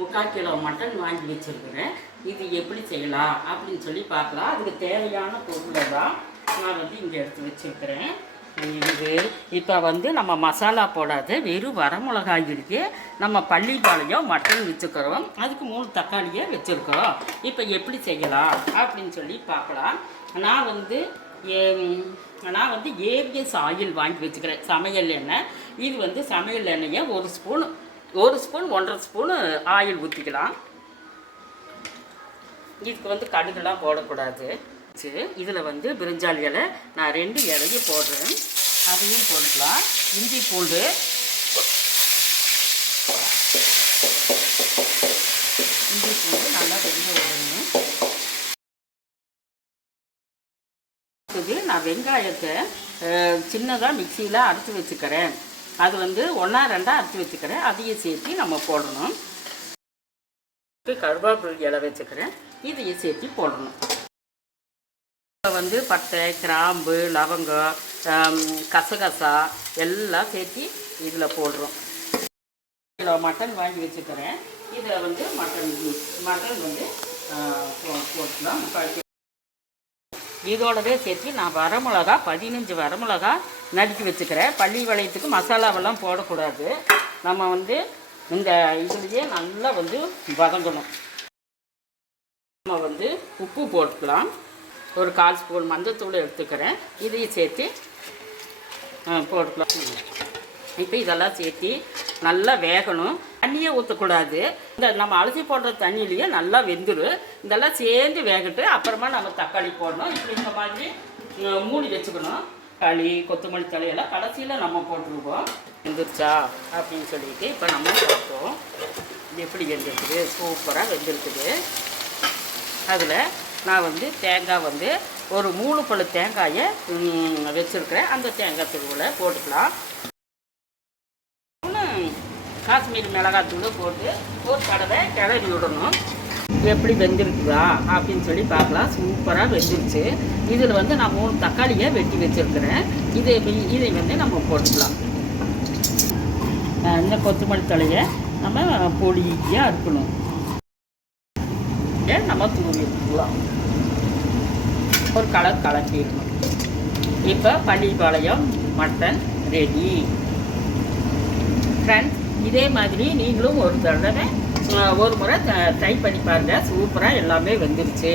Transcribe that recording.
3/4 kilo mutton வாங்கி வச்சுருக்கிறேன். இது எப்படி செய்யலாம் அப்படின்னு சொல்லி பார்க்கலாம். அதுக்கு தேவையான பொருளை தான் நான் வந்து இங்கே எடுத்து வச்சுருக்கிறேன். இது இப்போ வந்து நம்ம மசாலா போடாத வெறும் வரமிளகாய் இருக்குது. நம்ம பள்ளிப்பாளையம் மட்டன் வச்சுக்கிறோம். அதுக்கு 3 தக்காளியை வச்சுருக்கிறோம். இப்போ எப்படி செய்யலாம் அப்படின்னு சொல்லி பார்க்கலாம். நான் வந்து ஏவிஎஸ் ஆயில் வாங்கி வச்சுக்கிறேன், சமையல் எண்ணெய். இது வந்து சமையல் எண்ணெயை 1 ஸ்பூன் 1.5 ஸ்பூனு ஆயில் ஊற்றிக்கலாம். இதுக்கு வந்து கடுகுலாம் போடக்கூடாது. இதில் வந்து பிரிஞ்சால் இலை நான் 2 இலையும் போடுறேன், அதையும் போட்டுக்கலாம். இஞ்சி பூண்டு நல்லா வெந்து விடணும். நான் வெங்காயத்தை சின்னதாக மிக்சியில் அரைச்சி வச்சுக்கிறேன். அது வந்து 1-2 அரைச்சி வச்சுக்கிறேன். அதையும் சேர்த்து நம்ம போடணும். கருவேப்பிலை இலை வச்சுக்கிறேன், இதையும் சேர்த்து போடணும். வந்து பட்டை, கிராம்பு, லவங்கம், கசகசா எல்லாம் சேர்த்து இதில் போடுறோம். கிலோ மட்டன் வாங்கி வச்சுக்கிறேன். இதில் வந்து மட்டன் வந்து போட்டுக்கலாம். இதோடவே சேர்த்து நான் வரமிளகா 15 வரமிளகா நறுக்கி வச்சுக்கிறேன். பள்ளி வளையத்துக்கு மசாலாவெல்லாம் போடக்கூடாது. நம்ம வந்து இந்த இதுலேயே நல்லா வந்து வதங்கணும். நம்ம வந்து உப்பு போட்டுக்கலாம். ஒரு 1/4 ஸ்பூன் மஞ்சத்தூள் எடுத்துக்கிறேன், இதையும் சேர்த்து போட்டுக்கலாம். இப்போ இதெல்லாம் சேர்த்து நல்லா வேகணும். தண்ணியே ஊற்றக்கூடாது. இந்த நம்ம அலசி போடுற தண்ணியிலேயே நல்லா வெந்துடும். இதெல்லாம் சேர்ந்து வேகட்டு. அப்புறமா நம்ம தக்காளி போடணும். இப்போ இந்த மாதிரி மூடி வச்சுக்கணும். தக்காளி, கொத்தமல்லி தலையெல்லாம் கடைசியில் நம்ம போட்டுருவோம். வெந்துருச்சா அப்படின்னு சொல்லிட்டு இப்போ நம்ம பார்த்தோம். இது எப்படி வெந்திருக்குது, சூப்பராக வெந்திருக்குது. அதில் நான் வந்து தேங்காய் வந்து ஒரு 3 பழு தேங்காயை வச்சுருக்கிறேன். அந்த தேங்காய் துருவில் போட்டுக்கலாம். காஷ்மீரி மிளகாத்தூள் போட்டு ஒரு தடவை கிளறி விடணும். எப்படி வெந்திருக்குதா அப்படின்னு சொல்லி பார்க்கலாம். சூப்பராக வெந்துருச்சு. இதில் வந்து நான் 3 தக்காளியை வெட்டி வச்சுருக்கிறேன். இதை வந்து நம்ம போட்டுக்கலாம். இந்த கொத்தமல்லி தலையை நம்ம பொடியாக இருக்கணும். நம்ம தூவி விட்டுக்கலாம். ஒரு கலர் கலக்கிடணும். இப்போ பள்ளிப்பாளையம் மட்டன் ரெடி. ஃப்ரெண்ட்ஸ், இதே மாதிரி நீங்களும் ஒரு முறை ட்ரை பண்ணி பாருங்கள். சூப்பராக எல்லாமே வெந்துருச்சு.